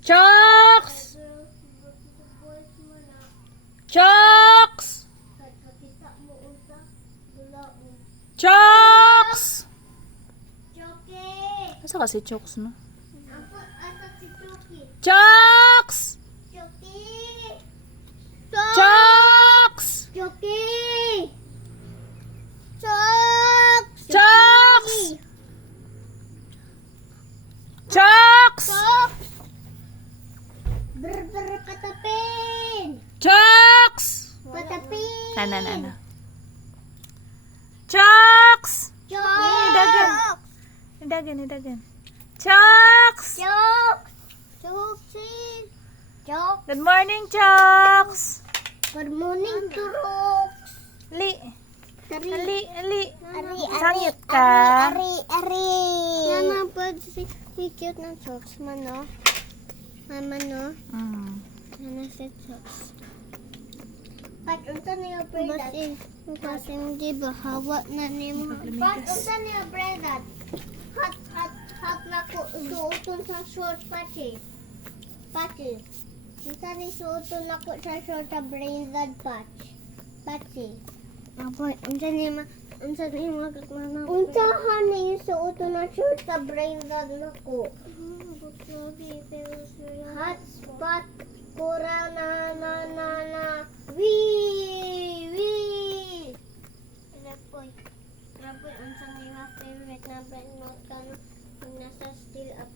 Chooks! Chooks! Chooks! Asa ka si Chooks, no? Chooks! Chooks! Chooks! Chooks! Patapin! Chooks! Patapin! Ano? Chooks! Dagan. Chooks! Good morning, Chooks! Good morning, Turok! Ali. Ari. Sangit ka? Ari. Mama, pwede si cute ng socks mo, no? Mama, no? Ano si socks? Pat, unta niya bread. Kasi hindi ba hawa na niya mo? Pat, unta niya bread. Hot na ko. Suotun sa short, Pati. Unta niya suotun na ko sa short sa brain that patch. Pati. Apo, unta niya magkakmana. Untahan niya suotun na short sa brain that na ko. Hotspot kura na wee Rapoy unsa nga favorite na brand note ka no nasa still up